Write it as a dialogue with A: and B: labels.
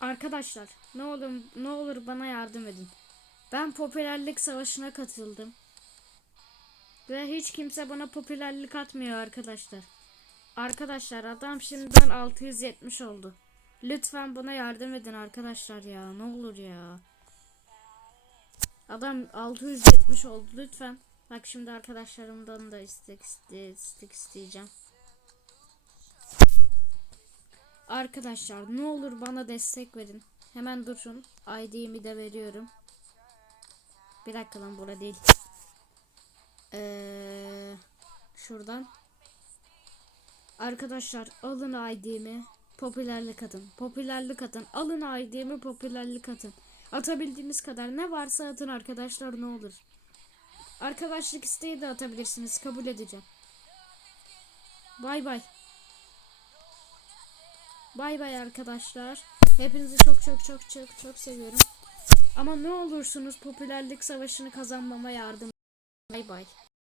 A: Arkadaşlar ne olur ne olur bana yardım edin. Ben popülerlik savaşına katıldım. Ve hiç kimse bana popülerlik atmıyor arkadaşlar. Arkadaşlar adam şimdiden 670 oldu. Lütfen bana yardım edin arkadaşlar ya. Ne olur ya. Adam 670 oldu lütfen. Bak şimdi arkadaşlarımdan da istek, iste, istek isteyeceğim. Arkadaşlar ne olur bana destek verin. Hemen durun. ID'mi de veriyorum. Bir dakika lan burada değil. Ee, şuradan. Arkadaşlar alın ID'mi. Popülerlik atın. Popülerlik atın. Alın ID'mi popülerlik atın. Atabildiğiniz kadar ne varsa atın arkadaşlar ne olur. Arkadaşlık isteği de atabilirsiniz. Kabul edeceğim. Bay bay. Bay bay arkadaşlar. Hepinizi çok çok çok çok çok seviyorum. Ama ne olursunuz popülerlik savaşını kazanmama yardım. Bay bay.